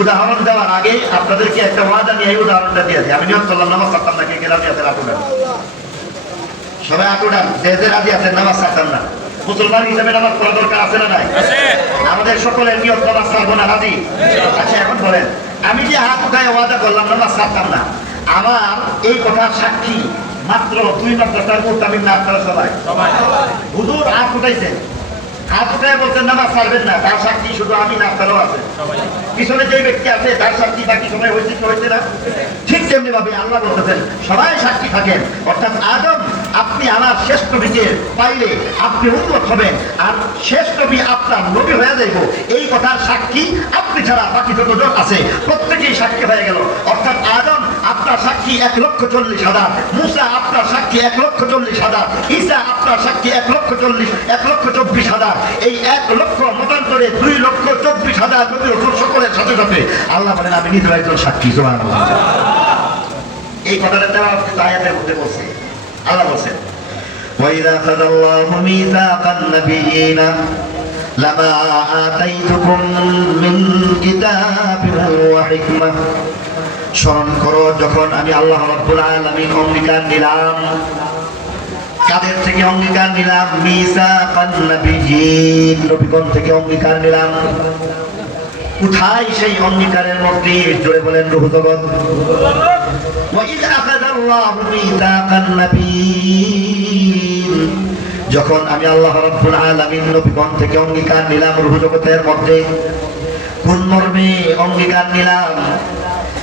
উদাহরণ দেওয়ার আগে আপনাদেরকে একটা ওয়াদা নিয়ে এই উদাহরণটা দিয়েছি আমি নিয়ত করলাম নামাজ সাতাম না কে কে রাজি আছেন আটুডান সবাই আটুডান যে যে রাজি আছেন নামাজ সাতাম না। মুসলমান হিসেবে নামাজ পড়া দরকার আছে না নাই? আমাদের সকলের নিয়ত নামাজ ছাড়বো না রাজি? আচ্ছা এখন বলেন আমি যে হাত উঠায় ওয়াদা করলাম নামাজ ছাড়তাম না আমার এই কথার সাক্ষী মাত্র দুই মাদ্রাসার মুতামিম না আপনারা সবাই? হুজুর হাত উঠাইছেন বলছেন নামাজ না তার সাক্ষী শুধু আমি না আছে। পিছনে যে ব্যক্তি আছে, তার সাক্ষী বাকি সময় হয়েছে না? ঠিক তেমনি ভাবে আল্লাহ বলতেছেন, সবাই সাক্ষী থাকেন। অর্থাৎ আদম, আপনি আমার শেষ নবীকে পাইলে আপনি উন্নত হবেন, আর শেষ নবী আপনার নবী হয়ে যাইব। এই কথার সাক্ষী আপনি ছাড়া বাকি যতজন আছে, প্রত্যেকেই সাক্ষী হয়ে গেল। অর্থাৎ আদম আপনার সাক্ষী এক লক্ষ চল্লিশ হাজার মুসা আপনার সাক্ষী এক লক্ষ চল্লিশ হাজার ঈসা আপনার সাক্ষী এক লক্ষ চল্লিশ এক লক্ষ চব্বিশ হাজার এই এক লক্ষ মতান্তরে দুই লক্ষ চব্বিশ হাজার নবী রসুল সকলের সাথে সাথে আল্লাহ বলেন আমি নিজের একজন সাক্ষী জোয়ান এই কথাটা তারা আয়াতের মধ্যে বলছে আল্লাহ বলছেন وإذا أخذ الله ميثاق النبيين لما آتيتكم من كتاب وحكمة স্মরণ করো যখন আমি আল্লাহ রাব্বুল আলামিন অঙ্গীকার নিলাম কাদের থেকে অঙ্গীকার নিলাম মিসাকান নাবিয়িন নবীগণ থেকে অঙ্গীকার নিলাম কোথায় সেই অঙ্গীকারের মধ্যে জোরে বলেন রুহ জগৎ وإذ أخذ الله ميثاق النبيين যখন আমি আল্লাহ রাব্বুল আলামিন নবীগণ থেকে অঙ্গীকার নিলাম রূহ জগতের মধ্যে কোন মর্মে অঙ্গীকার নিলাম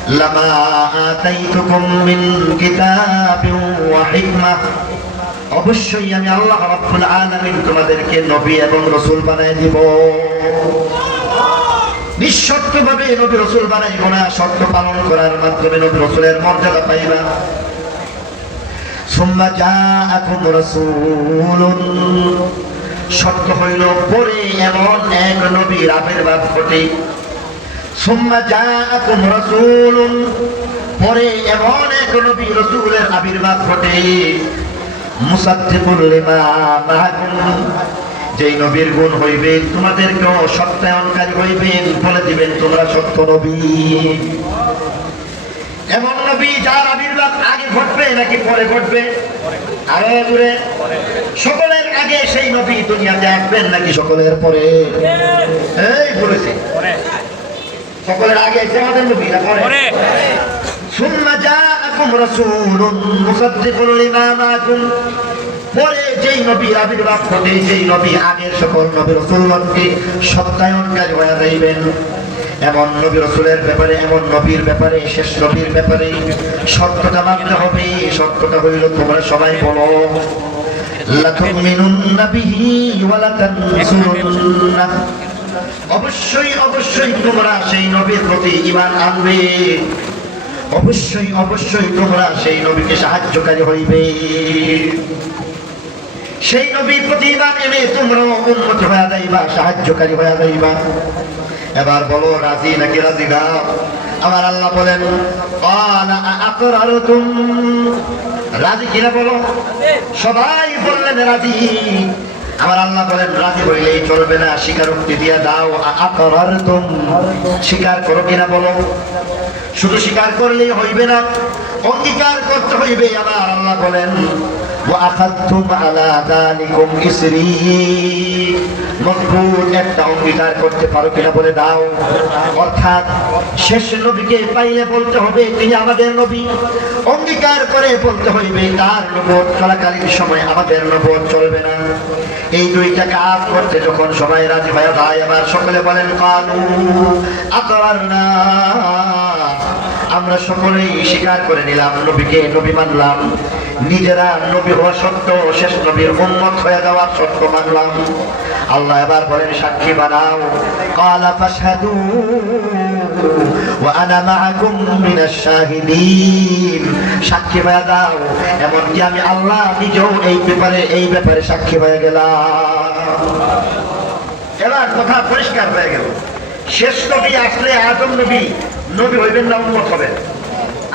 আতাইতুকুম মিন কিতাবিন ওয়া হিকমাহ অবশ্যই আমি আল্লাহ রাব্বুল আলামিন তোমাদেরকে নবী এবং রাসূল বানায় দিব। নিঃশর্তভাবে নবী রসুল বানাইব না, শর্ত পালন করার মাধ্যমে নবী রসুলের মর্যাদা পাইবা। সুম্মা জাআকুম রাসূলুন। শর্ত হইল, পরে এমন এক নবীর আবির্ভাব ঘটে পরে এমন এক নবী রসুলের আবির্ভাব ঘটে। মুসাদ্দিকুল লিমা মাআকুম। যেই নবীর গুণ হইবে, তোমাদেরকেও সত্যায়নকারী হইবেন, বলে দিবেন তোমরা সত্য নবী। এমন নবী যার আবির্ভাব আগে ঘটবে নাকি পরে ঘটবে? আরও দূরে। সকলের আগে সেই নবী দুনিয়াতে আসবেন নাকি সকলের পরে? এই বলেছে। সকলের আগে এসে আমাদের নবী না পরে ثم جاءكم رسول مصدق لما معكم পরে যেই নবী আবির্ভাব ঘটে সেই নবী আগের সকল নবী রসুলকে সত্যায়নকারী হয়ে যাইবেন এমন নবী রসুলের ব্যাপারে এমন নবীর ব্যাপারে শেষ নবীর ব্যাপারে সত্যটা মানতে হবে সত্যটা হইল তোমরা সবাই বলো লাতুমিনুন্ন বিহি ওয়া লাতানসুরুন্নাহ অবশ্যই অবশ্যই তোমরা সেই নবীর প্রতি ঈমান আনবে। অবশ্যই অবশ্যই তোমরা সেই নবীকে সাহায্যকারী হইবে। সেই নবীর প্রতি ঈমান এনে তোমরা উন্মত হয়ে যাইবা, সাহায্যকারী হয়ে যাইবা। এবার বলো, রাজি নাকি রাজি না? আমার আল্লাহ বলেন রাজি কিনা বলো? সবাই বললেন, রাজি। আমার আল্লাহ বলেন, রাজি হইলেই চলবে না, স্বীকারোক্তি দিয়া দাও আ'আকরারতুম স্বীকার করো কিনা বলো। শুধু স্বীকার করলেই হইবে না, অঙ্গীকার করতে হইবে। আমার আল্লাহ বলেন وأخذتم على ذلكم إسري মজবুত একটা অঙ্গীকার করতে পারো কিনা বলে দাও অর্থাৎ শেষ নবীকে পাইলে বলতে হবে তিনি আমাদের নবী অঙ্গীকার করে বলতে হইবে তার নবদ চলাকালীন সময় আমাদের নবদ চলবে না এই দুইটা কাজ করতে যখন সবাই রাজি হয়ে যায় আবার সকলে বলেন কানু আকরার না আমরা সকলেই স্বীকার করে নিলাম নবীকে নবী মানলাম নিজেরা নবী হওয়া সত্ত্বেও শেষ নবীর উন্মত হয়ে যাওয়ার সত্য মানলাম আল্লাহ এবার বলেন সাক্ষী বানাও কালা ফাসাদু وأنا معكم من الشاهدين সাক্ষী হয়ে দাও এমনকি আমি আল্লাহ নিজেও এই ব্যাপারে এই ব্যাপারে সাক্ষী হয়ে গেলাম এবার কথা পরিষ্কার হয়ে গেল শেষ নবী আসলে আদম নবী নবী হইবেন না উন্মত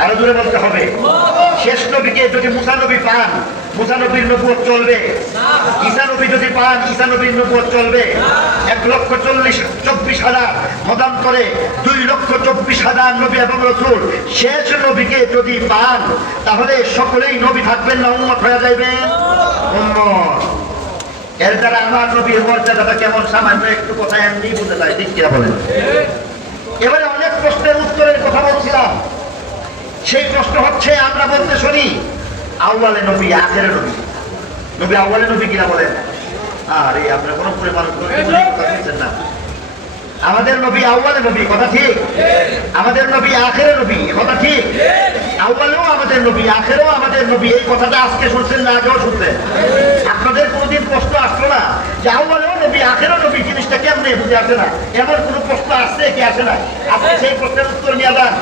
আরও দূরে বলতে হবে। শেষ নবীকে যদি মুসা নবী পান, মুসা নবীর নবুয়ত চলবে। যদি পান নবুয়ত চলবে। এক লক্ষ চল্লিশ, চব্বিশ হাজার করে দুই লক্ষ চব্বিশ হাজার নবী এবং রসুল শেষ নবীকে যদি পান, তাহলে সকলেই নবী থাকবেন না উন্মত হয়ে উন্মত এর দ্বারা আমার নবীর মর্যাদাটা কেমন? সামান্য একটু কথা এমনি বুঝতে যায় বলেন? এবারে অনেক প্রশ্নের উত্তরের কথা বলছিলাম। সেই প্রশ্ন হচ্ছে আমরা বলতে শুনি আউ্বালে নবী আখের নবী। নবী আউ্বালে নবী কিনা বলেন? আরে আপনার কোনো পরিমাণ না। আমাদের নবী আউ্বালে নবী কথা ঠিক? আমাদের নবী আখেরে নবী কথা ঠিক। আউ্বালেও আমাদের নবী, আখেরেও আমাদের নবী। এই কথাটা আজকে শুনছেন না, আগেও শুনছেন। আপনাদের কোনোদিন প্রশ্ন আসলো না যে নবী, আখেরও নবী, জিনিসটা কেমনে বুঝে আসে না? এমন কোনো প্রশ্ন আসছে কি আসে না আপনি সেই প্রশ্নের উত্তর নিয়ে যান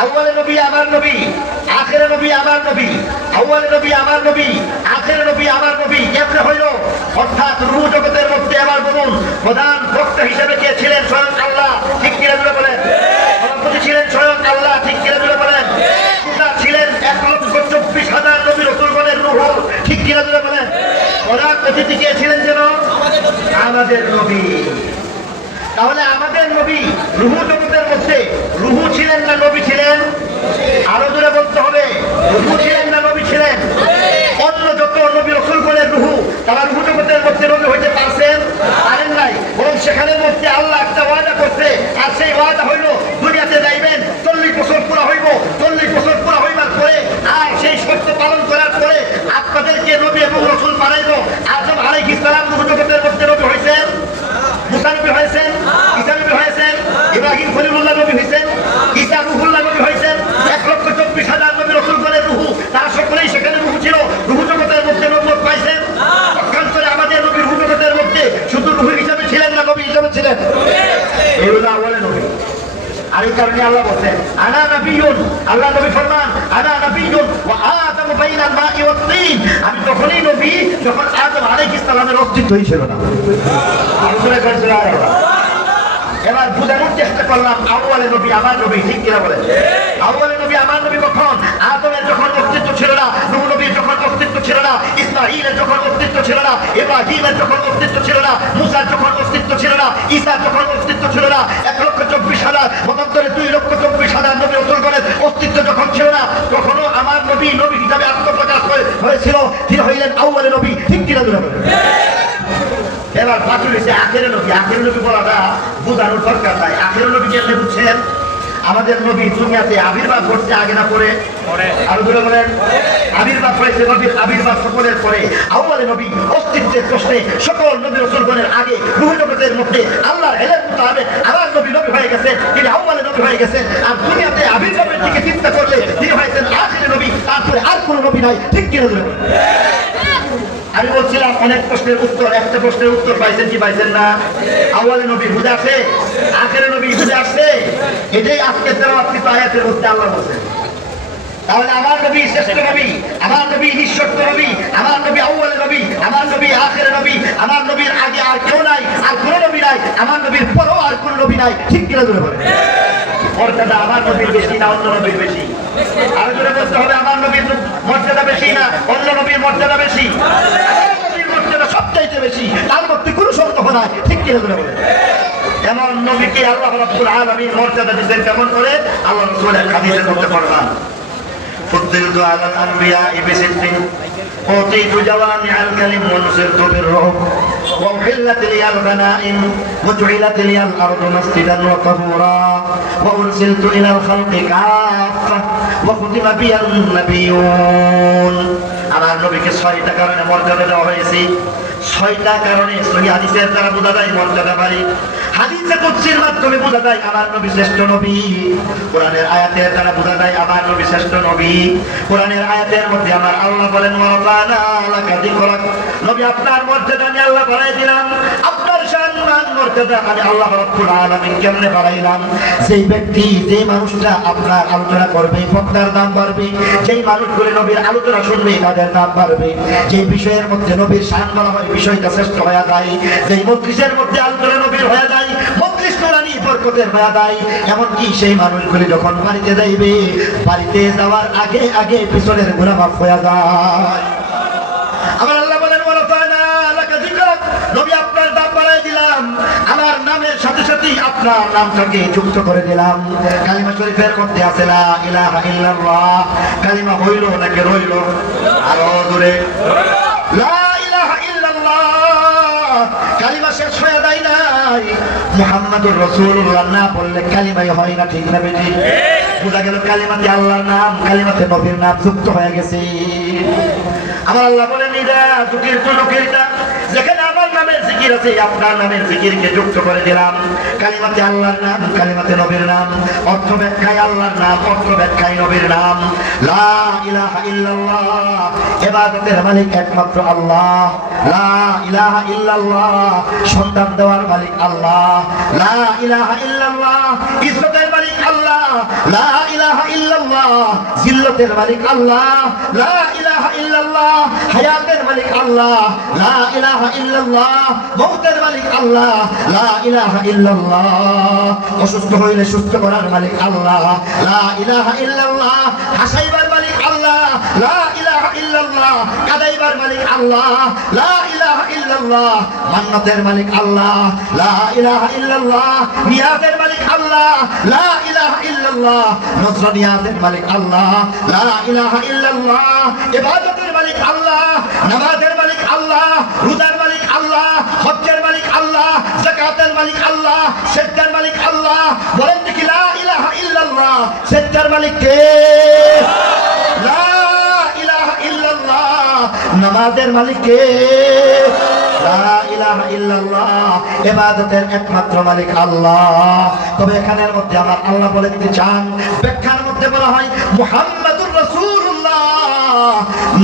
আউ্বালে নবী আমার নবী, আখেরে নবী আমার নবী, আউ্বালে নবী আমার নবী, আখেরে নবী আমার নবী, কেমনে হইল? অর্থাৎ রূহ জগতের মধ্যে আমার বলুন, প্রধান বক্তা হিসেবে কে ছিলেন? স্বয়ং আল্লাহ। ঠিক কিনা বলেন? সভাপতি ছিলেন স্বয়ং আল্লাহ ঠিক কিনা জুড়ে বলেন? ছিলেন এক লক্ষ চব্বিশ হাজার নবী রসুলগণের রূহ ঠিক কিনা জুড়ে বলেন? প্রধান অতিথি কে ছিলেন যেন? আমাদের নবী। তাহলে আমাদের নবী রুহু জগতের মধ্যে রুহু ছিলেন না নবী ছিলেন? আরও দূরে বলতে হবে রুহু ছিলেন না নবী ছিলেন? অন্য যত নবী রসুল করে রুহু তারা রুহু জগতের মধ্যে নবী হইতে পারছেন? পারেন নাই। বরং সেখানের মধ্যে আল্লাহ একটা ওয়াদা করছে আর সেই ওয়াদা হইল দুনিয়াতে যাইবেন চল্লিশ বছর পুরা হইব চল্লিশ বছর পুরা হইবার পরে আর সেই সত্য পালন করার পরে আপনাদেরকে নবী এবং রসুল বানাইব আজম আলাইহিস সালাম রুহু জগতের মধ্যে নবী হয়েছেন মুসা নবী হয়েছেন ঈসা নবী হয়েছেন ইব্রাহিম খলিলুল্লাহ নবী হয়েছেন ঈসা রুহুল্লাহ নবী হয়েছেন এক লক্ষ চব্বিশ হাজার নবী রসুলগণের রুহু তারা সকলেই সেখানে রুহু ছিল রুহু জগতের মধ্যে নবুয়ত পাইছেন পক্ষান্তরে আমাদের নবী রুহু জগতের মধ্যে শুধু রুহু হিসাবে ছিলেন না নবী হিসাবে ছিলেন এই আওয়ালে নবী। আর এই কারণে আল্লাহ বলছেন আনা নবিয়ুন আল্লাহ নবী আমি তখনই নবী যখন এবার বোঝানোর চেষ্টা করলাম, আউয়ালে নবী, আমার নবী, ঠিক কিনা বলেন? আউয়ালে নবী, আমার নবী আদমের যখন অস্তিত্ব ছিল না, নবীর যখন অস্তিত্ব ছিল না, ইসমাঈলের যখন অস্তিত্ব ছিল না, ইব্রাহিমের যখন অস্তিত্ব ছিল না, মুসার যখন অস্তিত্ব ছিল না, ঈসার যখন অস্তিত্ব ছিল না, এক লক্ষ চব্বিশ হাজার মতান্তরে দুই লক্ষ চব্বিশ হাজার নবী রসুলগণের অস্তিত্ব যখন ছিল না, তখনও আমার নবী নবী হিসাবে আত্মপ্রকাশ হয়ে- হয়েছিল, তিনি হইলেন আউয়ালে নবী, ঠিক কিনা বলেন এবার বাকি হয়েছে আখের নবী আখের নবী বলাটা বোঝানোর দরকার নাই। আখের নবী কেমনে বুঝছেন? আমাদের নবী দুনিয়াতে আবির্ভাব ঘটছে আগে না পরে? আরও দূরে বলেন। আবির্ভাব হয়েছে নবীর আবির্ভাব সকলের পরে। আউ্বালে নবী অস্তিত্বের প্রশ্নে সকল নবী রসুলগণের আগে রুহ জগতের মধ্যে আল্লাহর এলের মোতাবেক আমার নবী নবী হয়ে গেছে তিনি আউ্বালে নবী হয়ে গেছেন আর দুনিয়াতে আবির্ভাবের দিকে চিন্তা করলে তিনি হয়েছেন আখের নবী তারপরে আর কোনো নবী নাই। ঠিক কিনা আমি বলছিলাম, অনেক প্রশ্নের উত্তর, একটা প্রশ্নের উত্তর পাইছেন কি পাইছেন না? আওয়ালে নবী বুঝে আসে, আখের নবী বুঝে আসছে এটাই আজকে তেলাওয়াতকৃত আয়াতের মধ্যে আল্লাহ বলছেন। তাহলে আমার নবী শ্রেষ্ঠ নবী, আমার নবী নিঃশর্ত নবী, আমার নবী আউ্বালে নবী, আমার নবী আখের নবী, আমার নবীর আগে আর কেউ নাই, আর কোন নবী নাই, আমার নবীর পরও আর কোন নবী নাই। ঠিক কিনা ধরে বলে মর্যাদা আমার নবীর বেশি না অন্য নবীর বেশি আর জোরে বলতে হবে আমার নবীর মর্যাদা বেশি না অন্য নবীর মর্যাদা বেশি আমার নবীর মর্যাদা সবচাইতে বেশি তার মধ্যে কোনো সন্দেহ নাই ঠিক কিনা ধরে বলে এমন নবীকে আল্লাহ রাব্বুল আলামিন মর্যাদা দিতেন কেমন করে আল্লাহ রাসূলের হাদিসের মধ্যে পড়লাম فضلت على الأنبياء بست أعطيت جوامع الكلم ونصرت بالرعب وأحلت لي الغنائم وجعلت لي الأرض مسجدا وطهورا وأرسلت إلى الخلق كافة وختم بي النبيون আমার নবীকে ছয়টা কারণে মর্যাদা দেওয়া হয়েছে ছয়টা কারণে সহি হাদিসের দ্বারা বোঝা যায়, মর্যাদা বাড়ি। হাদিসে কুদসির মাধ্যমে বোঝা যায়, আমার নবী শ্রেষ্ঠ নবী। কোরআনের আয়াতের দ্বারা বোঝা যায়, আমার নবী শ্রেষ্ঠ নবী। কোরআনের আয়াতের মধ্যে আমার আল্লাহ বলেন নবী, আপনার মর্যাদা আমি আল্লাহ বাড়াই দিলাম। আপনার সেই এমনকি সেই মানুষগুলি যখন বাড়িতে যাইবে, বাড়িতে যাওয়ার আগে আগে পিছনের গুণা মাফ হয়ে যায় আমার আল্লাহ বলেন ওয়া রাফা'না লাকা যিকরাক নবী আপনার দাম বাড়াই দিলাম আমার নামের সাথে সাথে আপনার নামটাকে যুক্ত করে দিলাম। কালিমা শরীফের মধ্যে আছে, লা ইলাহা ইল্লাল্লাহ। কালিমা হইল নাকি রইল? আরও দূরে লা ইলাহা ইল্লাল্লাহ। কালিমা শেষ হয়ে যায় নাই। মুহাম্মাদুর রাসূলুল্লাহ, না বললে কালিমাই হয় না, ঠিক না বেটি? বোঝা গেল কালিমাতে আল্লাহর নাম, কালিমাতে নবীর নাম যুক্ত হয়ে গেছে। আমার আল্লাহ বলেন, ইদা যুকির তো যেখানে আল্লাহর একমাত্র আল্লাহ। সন্তান দেওয়ার মালিক আল্লাহ। লা ইলাহা ইল্লাল্লাহ, ইজ্জতের মালিক আল্লাহ। লা ইলাহা ইল্লাল্লাহ, জিল্লতের মালিক আল্লাহ। লা ইলাহা ইল্লাল্লাহ, হায়াতের মালিক আল্লাহ, লা ইলাহা ইল্লাল্লাহ মৌতের মালিক আল্লাহ, লা ইলাহা ইল্লাল্লাহ। অসুস্থ হইলে সুস্থ করার মালিক আল্লাহ, লা ইলাহা ইল্লাল্লাহ। হাসাইবার মালিক আল্লাহ, লা ইলাহা ইল্লাল্লাহ। কাদাইবার মালিক আল্লাহ, লা ইলাহা ইল্লাল্লাহ। মান্নাতের মালিক আল্লাহ, লা ইলাহা ইল্লাল্লাহ। নিয়াজের মালিক আল্লাহ, লা ইলাহা ইল্লাল্লাহ। নসরানিয়াতের মালিক আল্লাহ, লা ইলাহা ইল্লাল্লাহ। ইবাদতের মালিক আল্লাহ, নামাজের মালিক আল্লাহ, রোজার মালিক আল্লাহ, হজ্জের মালিক আল্লাহ, যাকাতের মালিক আল্লাহ, সেজদার মালিক আল্লাহ। বলেন দেখি, লা ইলাহা ইল্লাল্লাহ। মালিক কে? লা ইলাহা ইল্লাল্লাহ। নামাজের মালিক কে? একমাত্র মালিক আল্লাহ। তবে এখানের মধ্যে আমার আল্লাহ বলে চান ব্যাখ্যার মধ্যে বলা হয় রাসূলুল্লাহ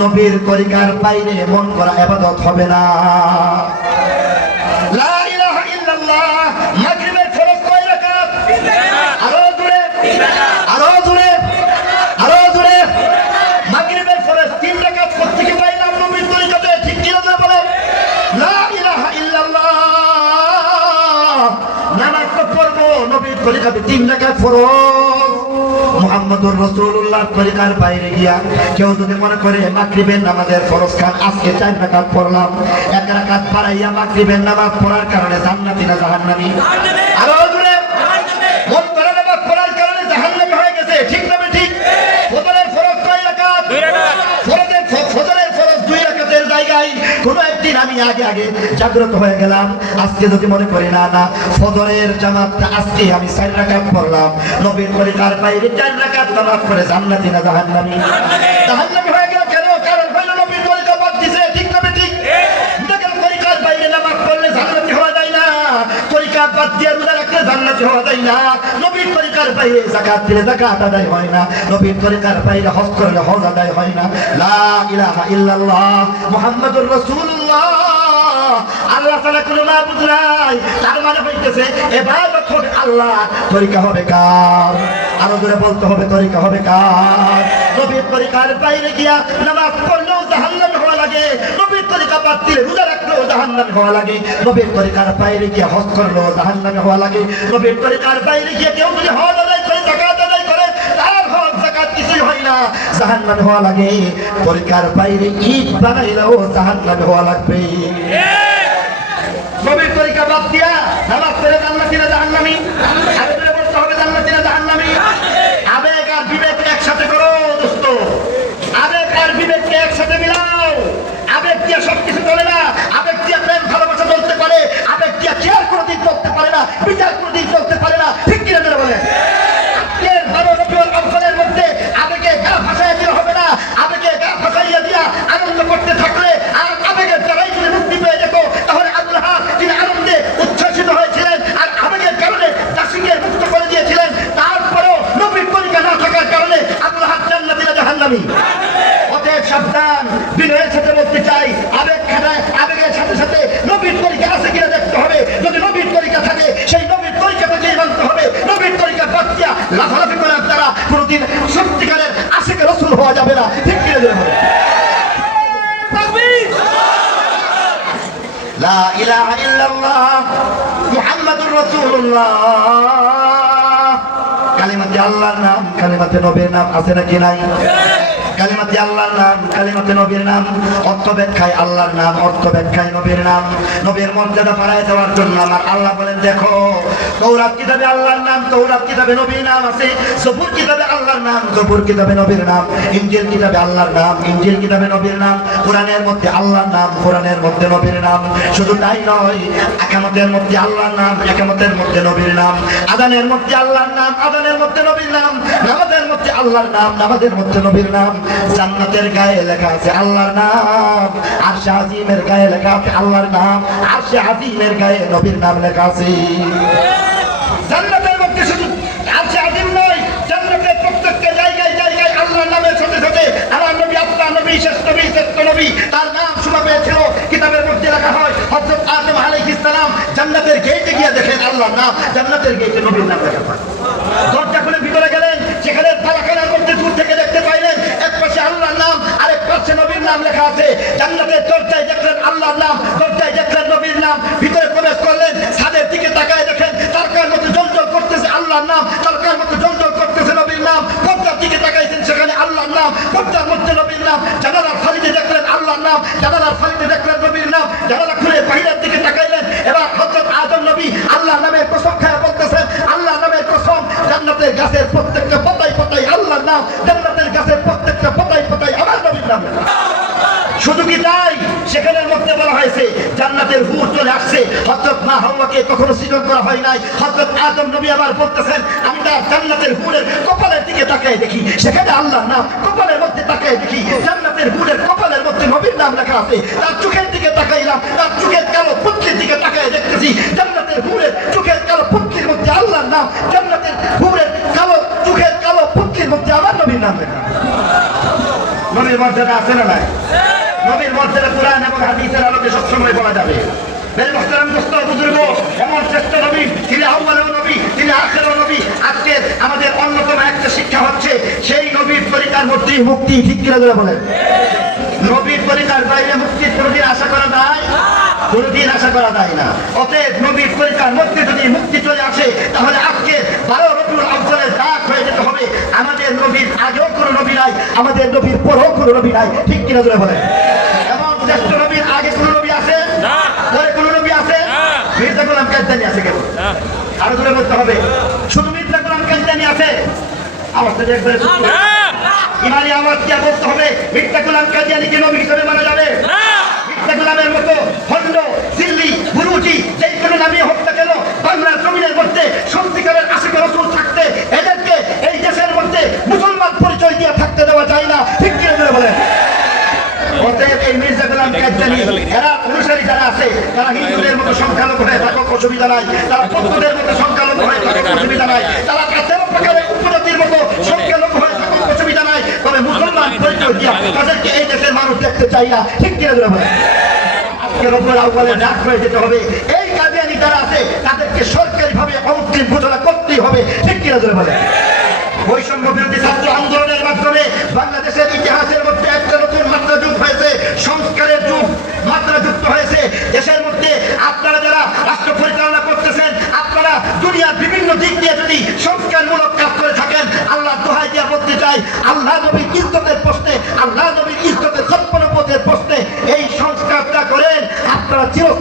নবীর তরিকার বাইরে মন করা ইবাদত হবে না। নামাজ তো পড়ব, নবীর তরিকাতে তিন রাকাত ফরজ মুহাম্মদুর রাসূলুল্লাহ তরিকার বাইরে গিয়া কেউ যদি মনে করে মাগরিবের নামাজের ফরজ খান আজকে চার রাকাত পড়লাম, এক রাকাত পড়াইয়া মাগরিবের নামাজ পড়ার কারণে জান্নাতি না জাহান্নামী আরও জোরে মন করে নামাজ পড়ার কারণে জাহান্নামী হয়ে গেছে ঠিক না ঠিক ফজরের ফরজ কয় রাকাত দুই রাকাত। ফরজের ফজরের ফরজ দুই রাকাতের জায়গায় কোনো একদিন আমি আগে আগে জাগ্রত হয়ে গেলাম। আজকে যদি মনে করি, না না ফদরের জামাতটা আজকে আমি চার রাকাত পড়লাম। নবীর করে তার বাইরে চার রাকাত নামাজ পড়ে জান্নাতি না জাহান্নামী? জাহান্নামী হয়ে গেল কেন কারণ হইল নবীর তরিকা বাদ দিছে ঠিক না ঠিক দেখেন তরিকার বাইরে নামাজ পড়লে জান্নাতি হওয়া যায় না তরিকা বাদ দিয়ে রোজা রাখলে জান্নাতি হওয়া যায় না। আল্লাহ তাআলা কোনো তার মানে আল্লাহ তরিকা হবে আরও জোরে বলতে হবে, তরিকা হবে কার? নবীর তরিকার বাইরে গিয়া নামাজ পড়লেও জাহান্নামে হওয়া লাগে। নবীর তরিকা বাদ দিলে জাহান্নামে হওয়া লাগে। নবীর তরিকার বাইরে গিয়া হজ করলেও জাহান্নামে হওয়া লাগে। নবীর তরিকার বাইরে গিয়ে কেউ যদি হজ আদায় করে জাকাত আদায় করে তার হজ জাকাত কিছুই হয় না। জাহান্নামে হওয়া লাগে। তরিকার বাইরে ঈদ বানাইলেও জাহান্নামে হওয়া লাগবে। নবীর তরিকা বাদ দিয়া নামাজ পড়ে জান্নাতি না জাহান্নামী আগে ধরে বলতে হবে জান্নাতি না জাহান্নামী আবেগ আর বিবেক একসাথে করো দোস্ত আবেগ আর বিবেককে একসাথে মিলাও আবেগ দিয়ে সবকিছু চলে না আবেগ দিয়ে প্রেম ভালোবাসা চলতে পারে আবেগ দিয়ে চেয়ার কোনোদিন চলতে পারে না বিচার কোনোদিন চলতে পারে না। রসুল হওয়া যাবে না। ঠিক কিনে দেবে لا إله إلا الله محمد رسول الله কালিমাতে আল্লাহর নাম কালিমাতে নবীর নাম আছে নাকি নাই? কালিমাতে আল্লাহর নাম, কালিমাতে নবীর নাম, অর্থ ব্যাখ্যায় আল্লাহর নাম, অর্থ ব্যাখ্যায় নবীর নাম, নবীর মর্যাদা বাড়ায় দেওয়ার জন্য আমার আল্লাহ বলেন, দেখো তৌরাত কিতাবে আল্লাহর নাম তৌরাত কিতাবে নবীর নাম আছে সবুর কিতাবে আল্লাহর নাম সবুর কিতাবে নবীর নাম, ইঞ্জিল কিতাবে আল্লাহর নাম, ইঞ্জিল কিতাবে নবীর নাম, কোরআনের মধ্যে আল্লাহর নাম, কোরআনের মধ্যে নবীর নাম, শুধু তাই নয়, একামতের মধ্যে আল্লাহর নাম, একামতের মধ্যে নবীর নাম, আদানের মধ্যে আল্লাহর নাম, আদানের মধ্যে নবীর নাম, নামাজের মধ্যে আল্লাহর নাম, নামাজের মধ্যে নবীর নাম জান্নাতের গায়ে লেখা আছে আল্লাহর নাম। আর শাহিমের গায়ে লেখা আছে আল্লাহর নাম। আর শাহিমের গায়ে নবীর নাম লেখা আছে। জান্নাতের মধ্যে শুধু আর শাহিম নয়, জান্নাতের প্রত্যেকটা জায়গায় জায়গায় আল্লাহর সাথে সাথে আমার নবী আপনার নবী শেষ নবী, শ্রেষ্ঠ নবী, তার নাম শোনা পেয়েছিল। কিতাবের মধ্যে লেখা হয়, হযরত আদম আলাইহিস সালাম জান্নাতের গেটে গিয়ে দেখেন আল্লাহর নাম। জান্নাতের গেটে নবীর নাম লেখা হয় দরজা খুলে ভিতরে গেলেন, সেখানে তালাখানার আল্লাহর নাম আরেক পাশে নবীর নাম লেখা আছে। জান্নাতের দরজায় দেখলেন আল্লাহর জান্নাতের হুর চলে আসছে। হযরত মা হাওয়াকে কখনো সৃজন করা হয় নাই। হযরত আদম নবী আবার বলতেছেন, আমি তার জান্নাতের হুরের কপালের দিকে তাকায় দেখি। সেখানে আল্লাহর নাম কপালের মধ্যে তাকায় দেখি। জান্নাতের হুরের কপালের মধ্যে নবীর নাম লেখা আছে। তার চোখের দিকে তাকাইলাম, তার চোখের কালো পুত্রের দিকে তাকায় দেখতেছি। জান্নাতের হুরের চোখের কালো পুত্রের মধ্যে আল্লাহর নাম, জান্নাতের হুরের কালো চোখের কালো পুত্রের মধ্যে আমার নবীর নাম লেখা নবীর মর্যাদা আছে না নাই? নবীর মর্যাদা কোরআন এবং হাদিসের আলোকে সবসময় বলা যাবে। এমন শ্রেষ্ঠ নবী তিনি আউ্বালেও নবী তিনি আখেরও নবী, আজকে আমাদের অন্যতম একটা শিক্ষা হচ্ছে, সেই নবীর পরিকার মধ্যেই মুক্তি ঠিক কিনা বলেন। নবীর পরিকার বাইরে মুক্তির আশা করা যায়? আশা করা যায় না। অতএব নবীর তরিকার মধ্যে যদি মুক্তি চলে আসে তাহলে আজকে বারো রবিউল আফজলের ডাক হয়ে যেতে হবে। আমাদের নবীর আগেও কোনো নবী নাই আমাদের নবীর পরেও কোনো নবী নাই। ঠিক কিনা ধরে বলেন? এবং শ্রেষ্ঠ নবীর আগে কোনো নবী আছে? পরে কোনো নবী আছে? মির্জা গোলাম কাজদানি আছে কেবল। আরও দূরে বলতে হবে। শুধু মির্জা গোলাম কাজদানি আছে? আওয়াজটা একবারে করে। ইমানি আওয়াজ দিয়ে বলতে হবে? মির্জা গোলাম কাদিয়ানিকে নবী হিসেবে মানা যাবে? মির্জা গোলামের মতো বুরুজি যে কোনো নামিয়ে হোক না কেন, বাংলার জমিনের মধ্যে সত্যিকারের আশিক রসুল থাকতে, এদেরকে এই দেশের মধ্যে মুসলমান পরিচয় দিয়ে থাকতে দেওয়া যায় না। ঠিক কিনা যারা আছে, তারা হিন্দুদের মতো অসুবিধা নাই। তারা মতো অসুবিধা নাই। তারা মতো হয়ে অসুবিধা নাই। তবে মুসলমান পরিচয় দিয়া তাদেরকে এই দেশের মানুষ দেখতে চাই না। ঠিক কিনা বলেন? আজকে রব্বুল আউয়ালের ডাক হয়ে যেতে হবে। এই কাদিয়ানি যারা আছে, তাদেরকে সরকারিভাবে অমুসলিম ঘোষণা করতেই হবে। ঠিক কিনা ধরে বলে বৈষম্য বিরোধী ছাত্র আন্দোলনের মাধ্যমে বাংলাদেশের ইতিহাসের মধ্যে একটা নতুন মাত্রা যুগ হয়েছে। সংস্কারের যুগ মাত্রা যুক্ত হয়েছে। দেশের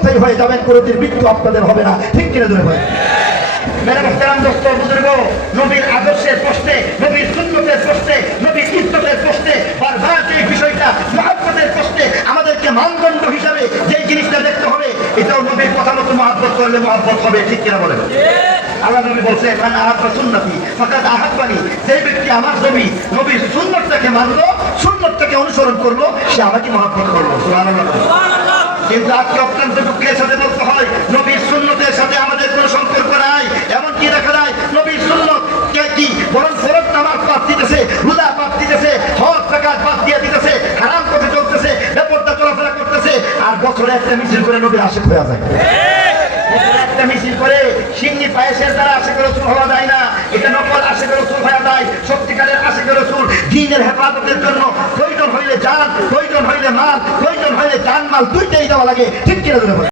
চিরস্থায়ী হয়ে যাবেন কোনোদিন মৃত্যু আপনাদের হবে না। ঠিক কিনে ধরে হয় নবীর আদর্শের প্রশ্নে, নবীর নবীর প্রশ্নে যে বিষয়টা প্রশ্নে আমাদেরকে মানদণ্ড জিনিসটা দেখতে হবে নবীর কথা করলে হবে, ঠিক নবী ব্যক্তি আমার নবী, নবীর সুন্নতটাকে মানলো, সুন্নতটাকে অনুসরণ করল, সে আমাকে মহাব্বত করল। কিন্তু নবীর সাথে আমাদের কোনো সম্পর্ক নাই। এমন কি দেখা যায়, নবীর শূন্য কে? বরং ফরত নামাজ বাদ দিতেছে, রোজা বাদ দিতেছে, হজ, জাকাত বাদ দিয়ে দিতেছে, হারাম পথে চলতেছে, বেপরদা চলাফেরা করতেছে, আর বছরে একটা মিছিল করে নবীর আশেক হয়ে যায়। একটা মিছিল করে সিন্নি পায়েসের দ্বারা আশেখ রসুল হওয়া যায় না। এটা নকল আশেখ রসুল হওয়া যায়। সত্যিকারের আশেখ রসুল দিনের হেফাজতের জন্য প্রয়োজন হইলে জান প্রয়োজন হইলে মাল প্রয়োজন হইলে জান মাল দুইটাই দেওয়া লাগে। ঠিক কিনা